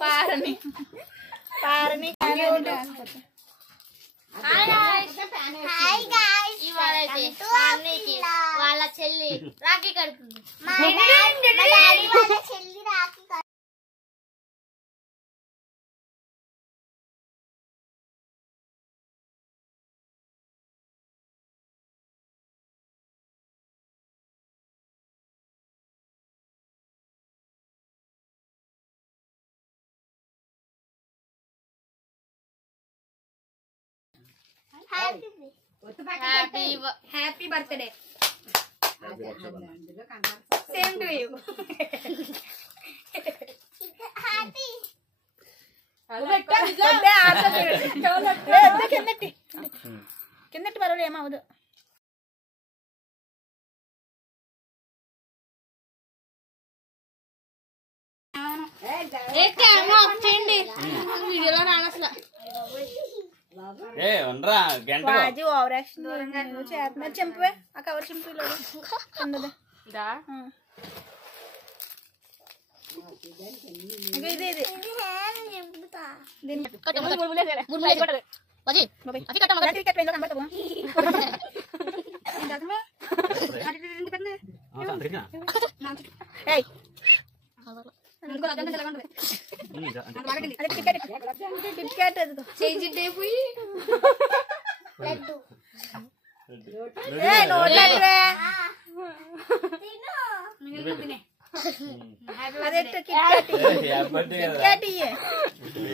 పారని పారని వాళ్ళ చెల్లి రాఖీ కడుతుంది. Happy birthday same to you. కిందటి పర్వాలేదు ఏమవదు. వీడియోలో రాను అసలు. బాజీ ఓవర్ యాక్షన్ చేస్తున్నారు. చెంపే ఆ కవర్ చెంపులో ఇది ఇది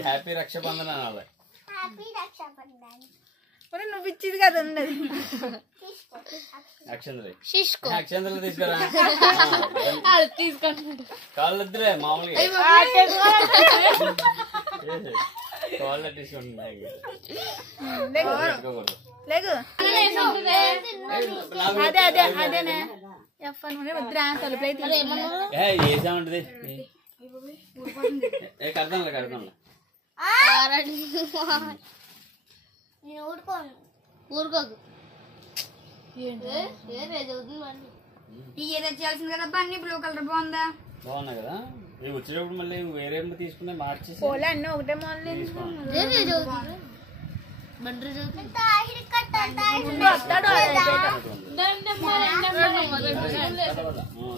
హ్యాపీ రక్షాబంధన్ అనాలి. నువ్వు ఇచ్చింది కదా ఉన్నది. అక్షంతలు తీసుకురా కాళ్ళు వద్దులే మామూలుగా కాళ్ళు తీసుకుంటున్నాయి. అదే అదే అదేనే ఏసామంటది కడతాంలే కడతాంలే. ఊరుకోదు చేయాల్సింది కదా అన్ని బ్లూ కలర్ బాగుందా? బాగున్నాయి కదా. ఇవి వచ్చేటప్పుడు మళ్ళీ వేరే తీసుకునే మార్చేసి పోలే అన్నీ ఒకటే మోడల్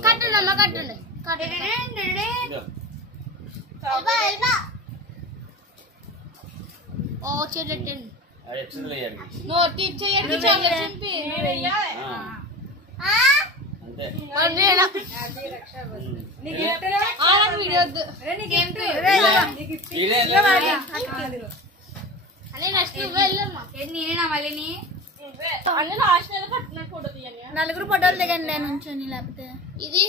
కట్టండి కట్టండి ఓ చెట్టండి నోటి చేయండి చెప్పి నలుగురు ఫోటోలు దిగండి నేను ఉంచండి. లేకపోతే ఇది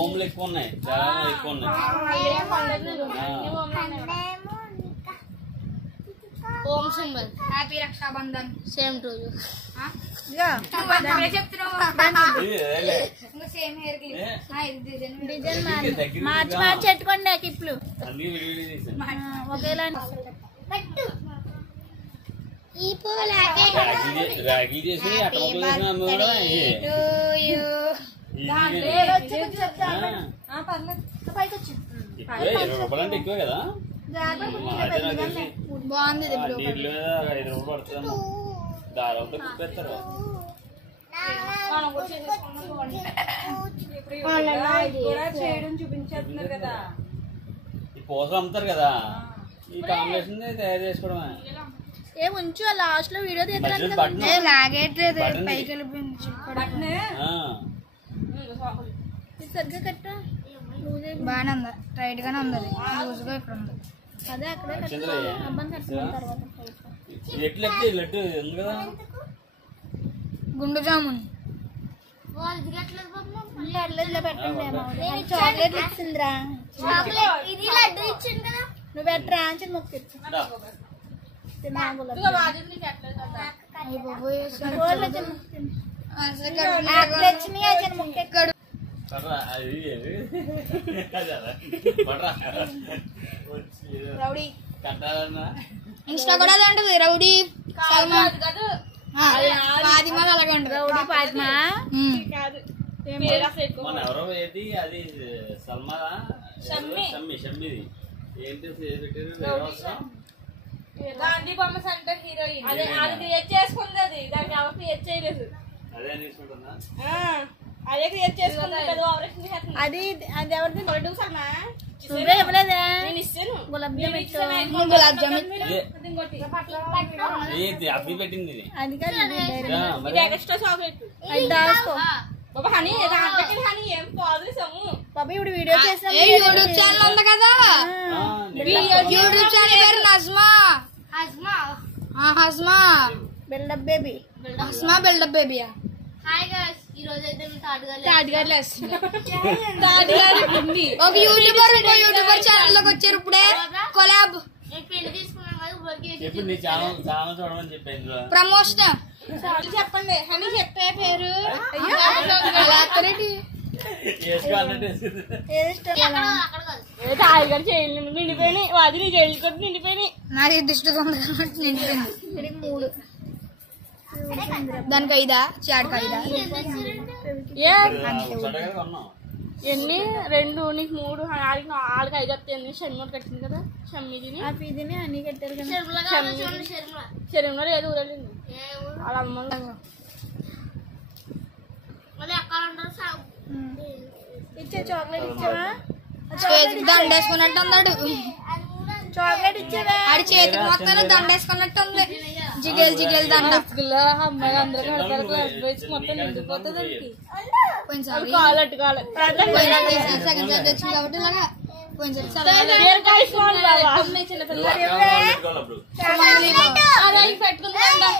హోమ్లు ఎక్కువ ఉన్నాయి, చాలా ఎక్కువ ఉన్నాయి. Om symbol happy Rakshabandhan same to you. Design మార్చి మార్చి పెట్టుకోండి కిప్లు ఒకేలా. రాఖీ చేసి అట్టలు రూపాయలు అంటే ఎక్కువే కదా. బాగుంది. నీళ్ళు 5 రూపాయలు పడుతుందమ్మా. దారంతో కుప్పేస్తారు. ఈ పూసలు అమ్ముతారు కదా, ఈ కాంబినేషన్ తయారు చేసుకోవడమే. ఏ ఉంచు లాస్ట్ లో వీడియో తీయట్లేదు లాగేట్లేదు పైకి సరిగ్గా కట్ట. బాగానే ఉంది, టైట్ గానే ఉంది, లూజ్గా ఇక్కడ ఉంది. అదే అక్కడే అబ్బాయి కట్టుకున్న తర్వాత గుండు జామున్ పెట్టండి. చాక్లెట్ ఇచ్చిందిరా, నువ్వు పెట్టరా అని మొక్క ఇచ్చు. మొక్క రౌడీ కట్టాలన్నా ఇన్స్టా కూడా అదే ఉంటుంది రౌడీ ఫాతిమా అలాగే ఉంటుంది రౌడీ ఫాతిమా మన ఎవరో ఏది అది సల్మాదా షమ్మిది ఏంటి పెట్టారు గాంధీ బొమ్మ సెంటర్ హీరోయిన్ అదే అది క్రియేట్ చేసుకుంది అది దానికి ఎవరు క్రియేట్ చేయలేదు అదే తీసుకుంటున్నా అదే క్రియేట్ చేసుకుంది అది అది ఎవరిది లడ్డు సల్మా ఇవ్వలేదా నేను ఇస్తాను గులాబ్ జామున్ ఏది అవి పెట్టింది ఇది అది మరి ఎక్స్ట్రా చాక్లెట్ దాసుకో బాబా హనీ పెట్టింది హనీ ఏం పాదు సము బాబా ఇప్పుడు వీడియో చేసాం యూట్యూబ్ ఛానల్ ఉంది కదా యూట్యూబ్ ఛానల్ పేరు Najma Hasma buildup baby Hasma buildup baby hi guys ఈ రోజు అయితే మేము ఒక యూట్యూబర్ ఛానల్ లోకి వచ్చారు ఇప్పుడే కొలాబ్ పెళ్లి తీసుకున్నాం కదా ఊరికి చెప్పి నీ ఛానల్ చూడమని చెప్పాను ప్రమోషన్ చెప్పండి హనీ చెప్పే పేరు వేసుకో అన్నట్టు తాయిగారు చేయలు నిండిపోయినాయి వాది నీ జైలు కొట్టి నిండిపోయినాయి నాకు దిష్టి ఉంది కాబట్టి నిండిపోయింది 3 దానికి 5 చాడికి 5 కొన్నాం ఎన్ని 2 నీకు 3 వాళ్ళకి 5 వస్తాయి షర్మూట్ కట్టింది కదా షమ్మిదిని ఇదిని అన్ని కట్టారు కదా శరీరంలో లేదు ఊరెళ్ళింది వాళ్ళ అమ్మ ఇచ్చే చాక్లెట్ ఇచ్చావా చేతికి దండేసుకున్నట్టు ఉన్నాడు చాక్లెట్ ఇచ్చావా ఆడి చేతికి మొత్తం దండేసుకున్నట్టు ఉంది జిగేల్ జిగేల్ దండ అమ్మాయి అందరూ మొత్తం నిండిపోతుంది కొంచెం సెకండ్ సార్ వచ్చింది కాబట్టి ఇలాగా కొంచెం పెట్టుకుందా